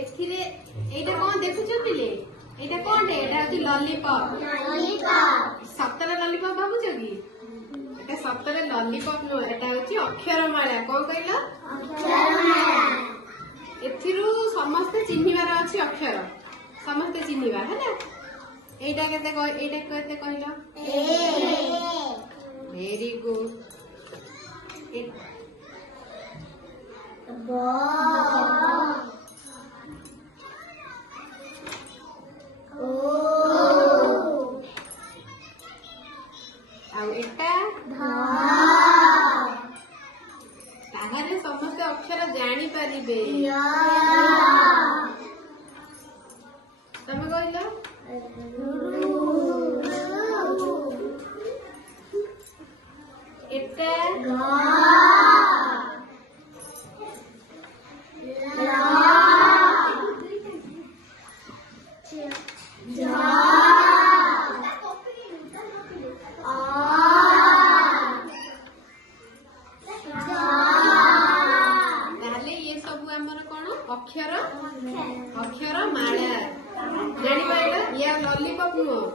एथिरे एटा कोन देखुछ पिले एटा कोन एटा होती लॉलीपॉप लॉलीपॉप सतरे लॉलीपॉप भाबुछ की एटा सतरे लॉलीपॉप नो एटा होती अक्षरमाला कोन कहला अक्षरमाला एथिरु समस्त चिन्हिबार अछि अक्षर समस्त चिन्हिबा हैला एटा केते कहला ए वेरी गुड ब समस्त अक्षर जानी पारिबे तमे कहलो एटा अक्षर अक्षर माला जानी पाइला या लॉलीपॉप नुह